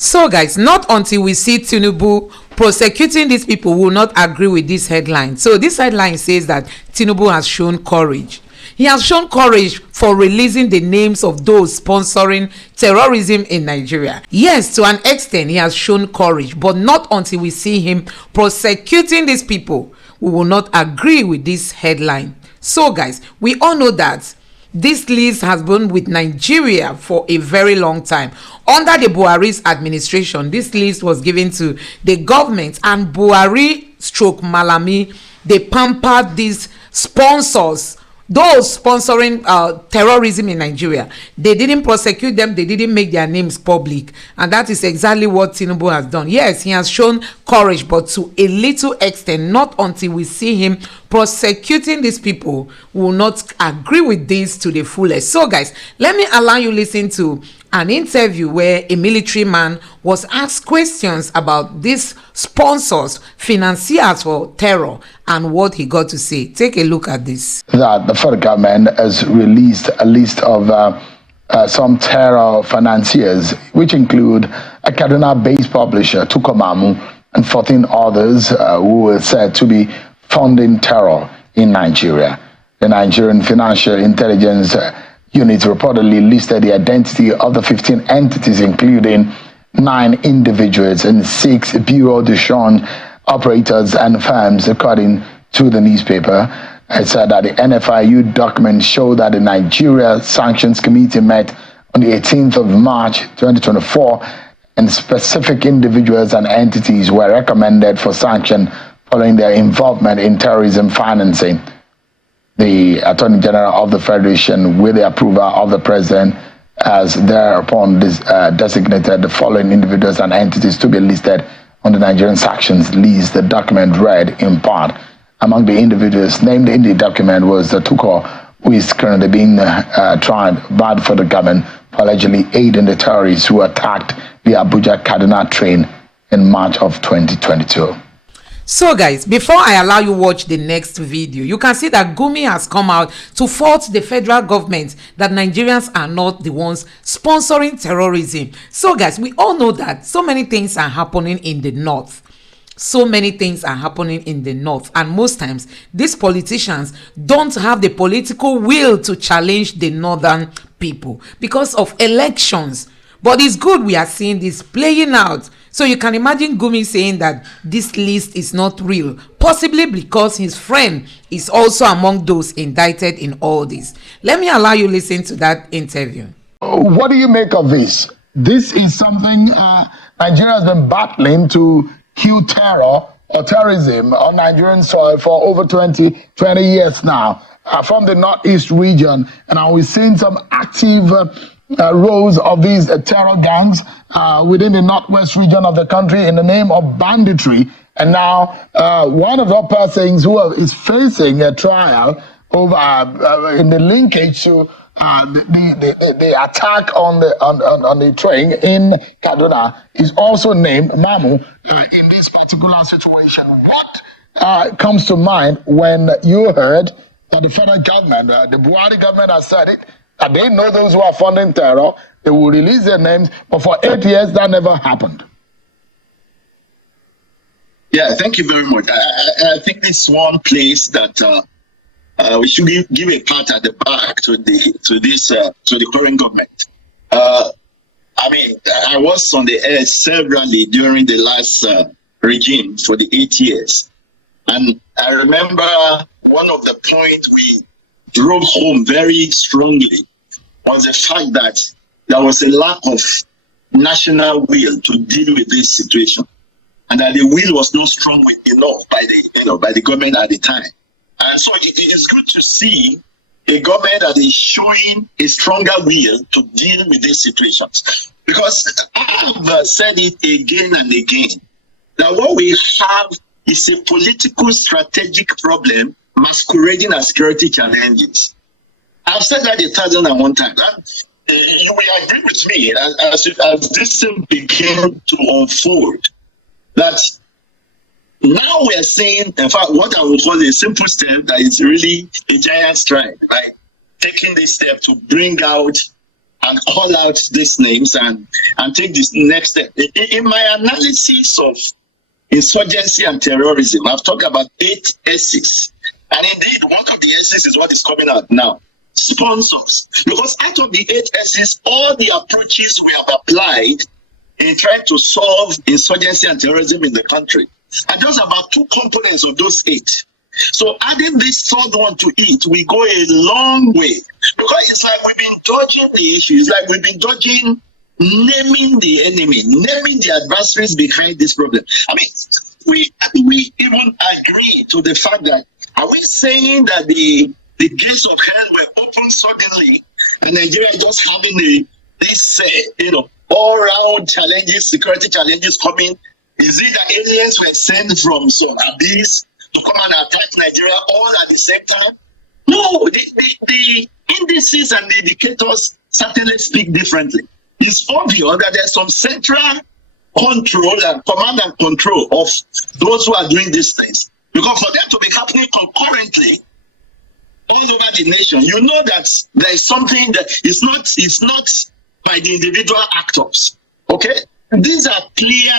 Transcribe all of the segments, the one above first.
So guys, not until we see Tinubu prosecuting these people will not agree with this headline. So this headline says that Tinubu has shown courage. He has shown courage for releasing the names of those sponsoring terrorism in Nigeria. Yes, to an extent, he has shown courage, but not until we see him prosecuting these people. We will not agree with this headline. So guys, we all know that this list has been with Nigeria for a very long time. Under the Buhari's administration, this list was given to the government, and Buhari stroke Malami, they pampered these sponsors, those sponsoring terrorism in Nigeria. They didn't prosecute them, they didn't make their names public, and that is exactly what Tinubu has done. Yes, he has shown courage, but to a little extent. Not until we see him prosecuting these people, we will not agree with this to the fullest. So guys, let me allow you listen to an interview where a military man was asked questions about these sponsors, financiers for terror, and what he got to say. Take a look at this. That the federal government has released a list of some terror financiers, which include a Kaduna-based publisher, Tukomamu, and 14 others who were said to be funding terror in Nigeria. The Nigerian Financial Intelligence Unit reportedly listed the identity of the 15 entities, including 9 individuals and 6 bureau de change operators and firms, according to the newspaper. It said that the NFIU document showed that the Nigeria Sanctions Committee met on the 18th of March 2024, and specific individuals and entities were recommended for sanction following their involvement in terrorism financing. The Attorney General of the Federation, with the approval of the President, has thereupon designated the following individuals and entities to be listed on the Nigerian sanctions list. The document read in part: among the individuals named in the document was the Tuko, who is currently being tried by the federal government for allegedly aiding the terrorists who attacked the Abuja-Kaduna train in March of 2022. So guys, before I allow you watch the next video, you can see that Gumi has come out to fault the federal government that Nigerians are not the ones sponsoring terrorism. So guys, we all know that so many things are happening in the north. So many things are happening in the north, and most times these politicians don't have the political will to challenge the northern people because of elections. But it's good we are seeing this playing out. So you can imagine Gumi saying that this list is not real, possibly because his friend is also among those indicted in all this. Let me allow you listen to that interview. What do you make of this? This is something Nigeria has been battling to kill terror or terrorism on Nigerian soil for over 20 years now, from the northeast region. And we've seen some active roles of these terror gangs within the northwest region of the country in the name of banditry. And now one of the persons who is facing a trial over in the linkage to the attack on the train in Kaduna is also named Mamu in this particular situation. What comes to mind when you heard that the federal government, the Buhari government has said it, that they know those who are funding terror, they will release their names, but for 8 years that never happened? Yeah, thank you very much. I think this one place that we should give a pat at the back to the current government. I mean, I was on the air severally during the last regime for the 8 years, and I remember one of the points we drove home very strongly was the fact that there was a lack of national will to deal with this situation, and that the will was not strong enough by the government at the time. And so it is good to see a government that is showing a stronger will to deal with these situations. Because I've said it again and again, that what we have is a political strategic problem masquerading as security challenges. I've said that 1,001 times. You will agree with me as this thing began to unfold, that now we are seeing, in fact, what I would call a simple step that is really a giant stride, like taking this step to bring out and call out these names and take this next step. In my analysis of insurgency and terrorism, I've talked about 8 S's. And indeed, one of the S's is what is coming out now. Sponsors. Because out of the 8 S's, all the approaches we have applied in trying to solve insurgency and terrorism in the country are just about 2 components of those 8. So adding this third one to it, we go a long way. Because it's like we've been dodging the issue. It's like we've been dodging naming the enemy, naming the adversaries behind this problem. I mean, we even agree to the fact that, are we saying that the gates of hell were opened suddenly and Nigeria just having this all-round challenges, security challenges coming? Is it that aliens were sent from some abyss to come and attack Nigeria all at the same time? No, the indices and the indicators certainly speak differently. It's obvious that there's some central control and command and control of those who are doing these things. Because for them to be happening concurrently all over the nation, you know that there is something that it's not by the individual actors. Okay? These are clear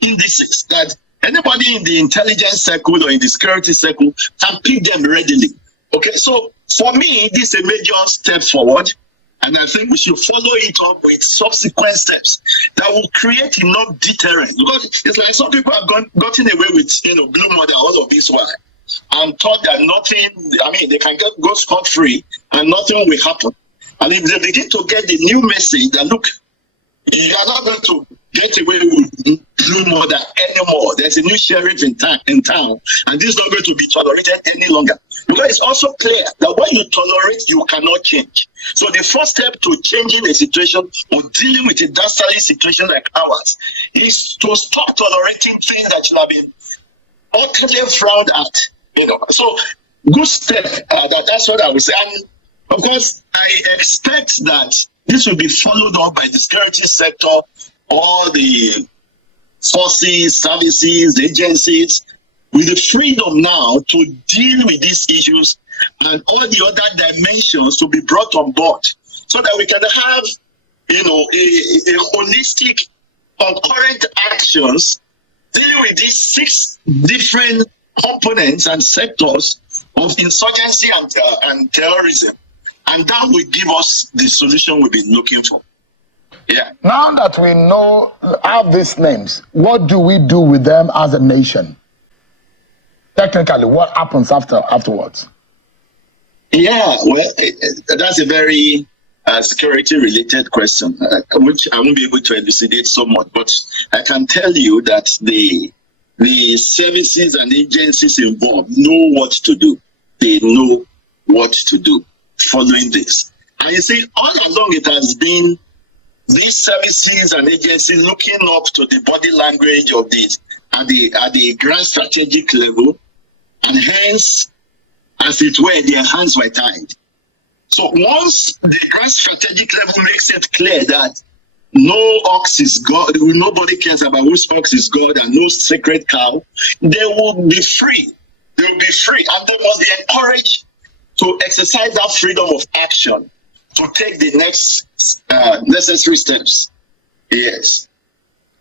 indices that anybody in the intelligence circle or in the security circle can pick them readily. Okay, so for me, this is a major step forward, and I think we should follow it up with subsequent steps that will create enough deterrence. Because it's like some people have gotten away with blue murder all of this while and thought that nothing, they can go scot-free and nothing will happen. And if they begin to get the new message that, look, you are not going to get away with blue murder anymore. There's a new sheriff in town, and this is not going to be tolerated any longer. Because it's also clear that when you tolerate, you cannot change. So the first step to changing a situation or dealing with a dastardly situation like ours is to stop tolerating things that should have been utterly frowned at. So good step. That's what I would say. And of course, I expect that this will be followed up by the security sector, all the forces, services, agencies, with the freedom now to deal with these issues and all the other dimensions to be brought on board so that we can have, a holistic, concurrent actions dealing with these 6 different components and sectors of insurgency and terrorism. And that will give us the solution we've been looking for. Yeah. Now that we have these names, what do we do with them as a nation? Technically, what happens afterwards? Yeah, well, that's a very security-related question, which I won't be able to elucidate so much. But I can tell you that the services and agencies involved know what to do. They know what to do following this. And you see, all along it has been these services and agencies looking up to the body language of this at the grand strategic level, and hence, as it were, their hands were tied. So once the grand strategic level makes it clear that no ox is God, nobody cares about whose ox is God, and no sacred cow, they will be free. They will be free, and they must be encouraged to exercise that freedom of action to take the next necessary steps. Yes.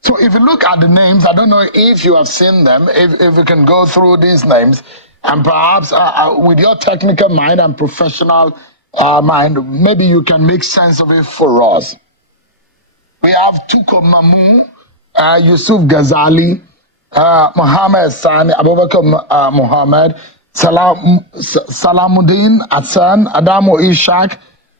So if you look at the names, I don't know if you have seen them, if you can go through these names, and perhaps with your technical mind and professional mind, maybe you can make sense of it for us. We have Tuko Mamu, Yusuf Ghazali, Mohammed Sani, Abubakar Mohammed, Salamuddin Hassan, Adamo Ishaq,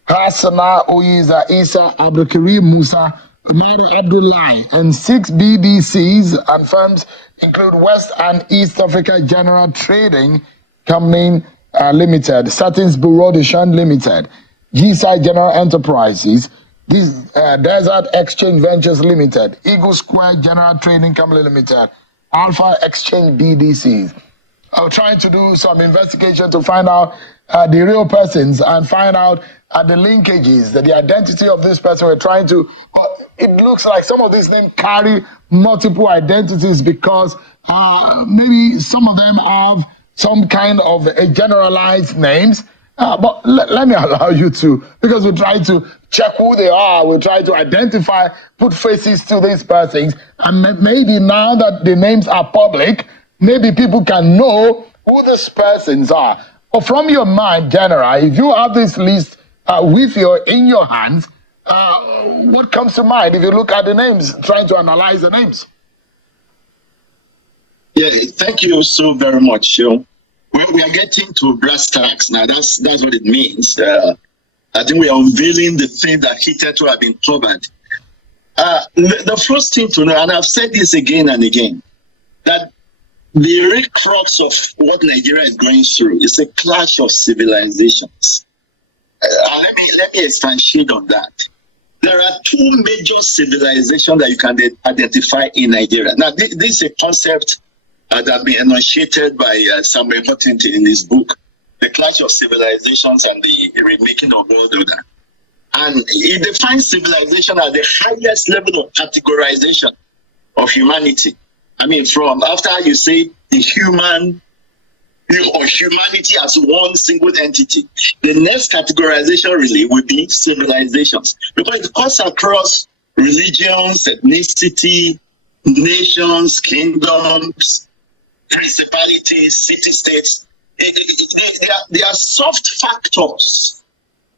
Hassana Oyiza Isa, Abdulkarim Musa, Umaru Abdullah, and 6 BDCs and firms include West and East Africa General Trading Company Limited, Satins Bureau de Change Limited, GSI General Enterprises, Desert Exchange Ventures Limited, Eagle Square General Trading Company Limited, Alpha Exchange BDCs. I'm trying to do some investigation to find out the real persons and find out the linkages, the identity of this person. We're trying to. It looks like some of these names carry multiple identities because maybe some of them have some kind of generalized names, But let me allow you to, because we try to check who they are, we try to identify, put faces to these persons, and maybe now that the names are public, maybe people can know who these persons are. Or from your mind, General, if you have this list in your hands, what comes to mind if you look at the names, trying to analyze the names? Yeah, thank you so very much. We are getting to brass tacks now. That's what it means. I think we are unveiling the thing that hitherto have been covered. The first thing to know, and I've said this again and again, that the real crux of what Nigeria is going through is a clash of civilizations. Let me expatiate on that. There are two major civilizations that you can identify in Nigeria. Now, this is a concept that has been enunciated by Samuel Huntington in his book, The Clash of Civilizations and the Remaking of World Order. And he defines civilization as the highest level of categorization of humanity. I mean, from after you say the human or humanity as one single entity, the next categorization really would be civilizations, because it cuts across religions, ethnicity, nations, kingdoms, principalities, city-states. They are soft factors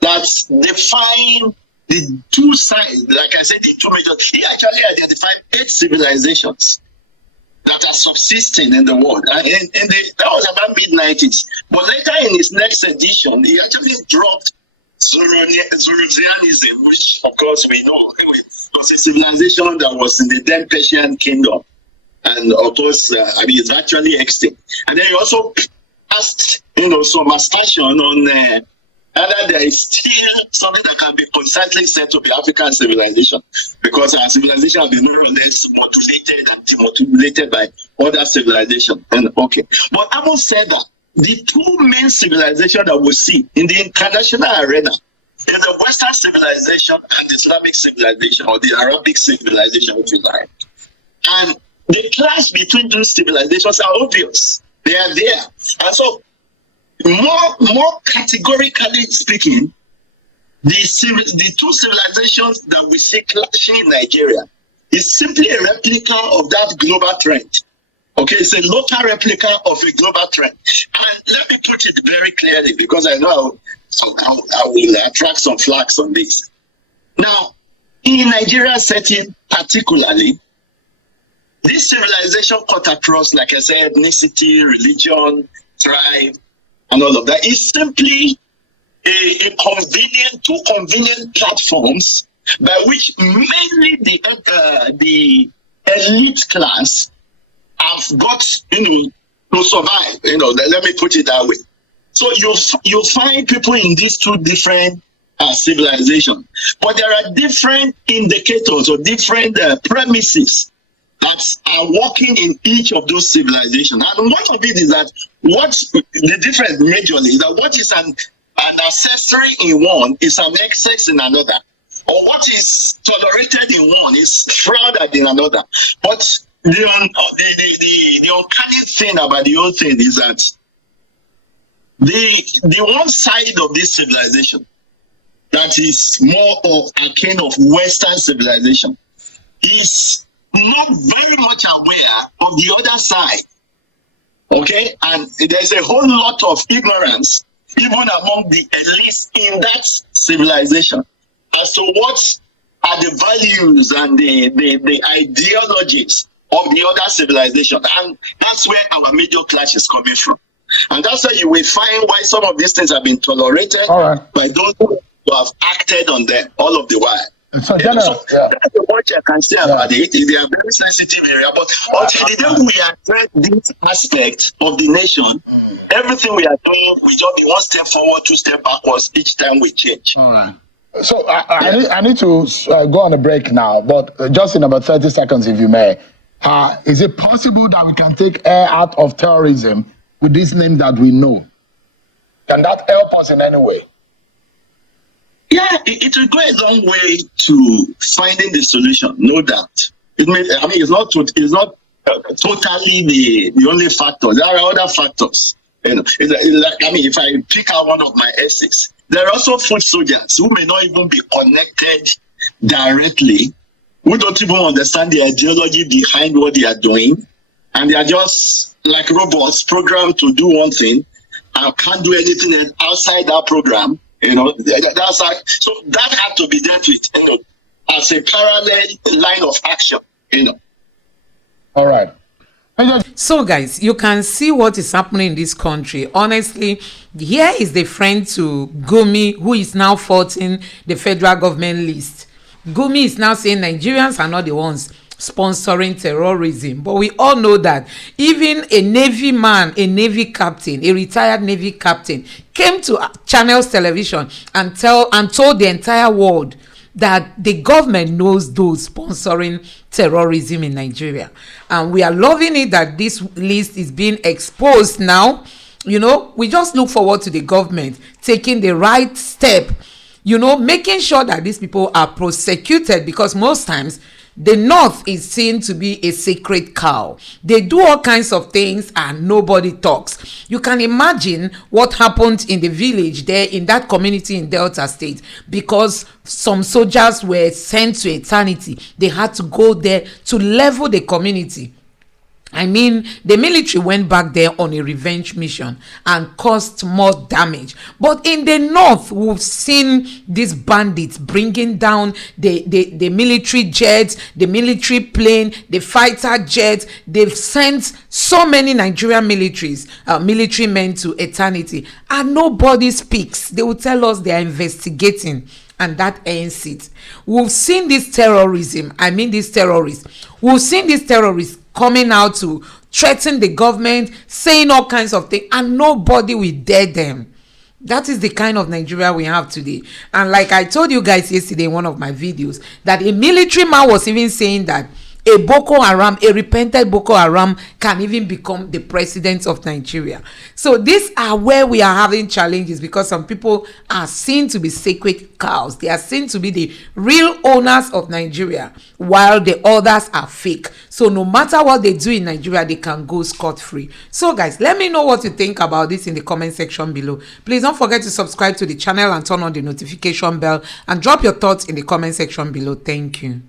that define the two sides. Like I said, the two major. He actually identified 8 civilizations that are subsisting in the world. And that was about mid-90s. But later in his next edition, he actually dropped Zoroastrianism, which, of course, we know was a civilization that was in the then Persian kingdom. And, of course, it's actually extinct. And then he also asked, some aspersion on whether there is still something that can be concisely said to be African civilization, because our civilization has been more or less modulated and demodulated by other civilizations. But having said that, the two main civilizations that we see in the international arena is the Western civilization and the Islamic civilization, or the Arabic civilization, if you like. And the clash between those civilizations are obvious. They are there. And so, more categorically speaking, the two civilizations that we see clashing in Nigeria is simply a replica of that global trend. Okay, it's a local replica of a global trend. And let me put it very clearly, because I know I will attract some flags on this. Now, in Nigeria setting particularly, this civilization cut across, like I said, ethnicity, religion, tribe, and all of that is simply two convenient platforms by which mainly the elite class have got to survive. Let me put it that way. So you find people in these two different civilizations, but there are different indicators or different premises that are working in each of those civilizations. And one of it is that what the difference majorly is that what is an accessory in one is an excess in another, or what is tolerated in one is shrouded in another. But the uncanny thing about the whole thing is that the one side of this civilization that is more of akin of Western civilization is not very much aware of the other side. Okay, and there's a whole lot of ignorance even among the elites in that civilization as to what are the values and the ideologies of the other civilization. And that's where our major clash is coming from. And that's why you will find why some of these things have been tolerated by those who have acted on them all of the while. So, General, that's what I can say about it. They are very sensitive area, but until the day we address this aspect of the nation, everything we are doing, we just be one step forward, 2 steps backwards each time we change. All right. So I need to go on a break now, but just in about 30 seconds, if you may. Is it possible that we can take air out of terrorism with this name that we know? Can that help us in any way? Yeah, it will go a long way to finding the solution, no doubt. It's not totally the only factor. There are other factors I mean, if I pick out one of my essays, there are also foot soldiers who may not even be connected directly, who don't even understand the ideology behind what they are doing, and they are just like robots programmed to do one thing and can't do anything outside that program. That's like, so that had to be dealt with, as a parallel line of action. All right. So guys, you can see what is happening in this country. Honestly, here is the friend to Gumi, who is now faulting the federal government list. Gumi is now saying Nigerians are not the ones sponsoring terrorism, but we all know that even a navy man, a navy captain, a retired navy captain came to Channels Television and told the entire world that the government knows those sponsoring terrorism in Nigeria. And we are loving it that this list is being exposed now. We just look forward to the government taking the right step, making sure that these people are prosecuted, because most times the North is seen to be a sacred cow. They do all kinds of things and nobody talks. You can imagine what happened in the village there in that community in Delta State, because some soldiers were sent to eternity. They had to go there to level the community. I mean, the military went back there on a revenge mission and caused more damage. But in the North, we've seen these bandits bringing down the military jets, the military plane, the fighter jets. They've sent so many Nigerian military men to eternity, and nobody speaks. They will tell us they are investigating, and that ends it. We've seen this terrorism. These terrorists. We've seen these terrorists coming out to threaten the government, saying all kinds of things, and nobody will dare them. That is the kind of Nigeria we have today. And like I told you guys yesterday in one of my videos, that a military man was even saying that a repentant Boko Haram can even become the president of Nigeria. So these are where we are having challenges, because some people are seen to be sacred cows. They are seen to be the real owners of Nigeria, while the others are fake. So no matter what they do in Nigeria, they can go scot-free. So guys, let me know what you think about this in the comment section below. Please don't forget to subscribe to the channel and turn on the notification bell, and drop your thoughts in the comment section below. Thank you.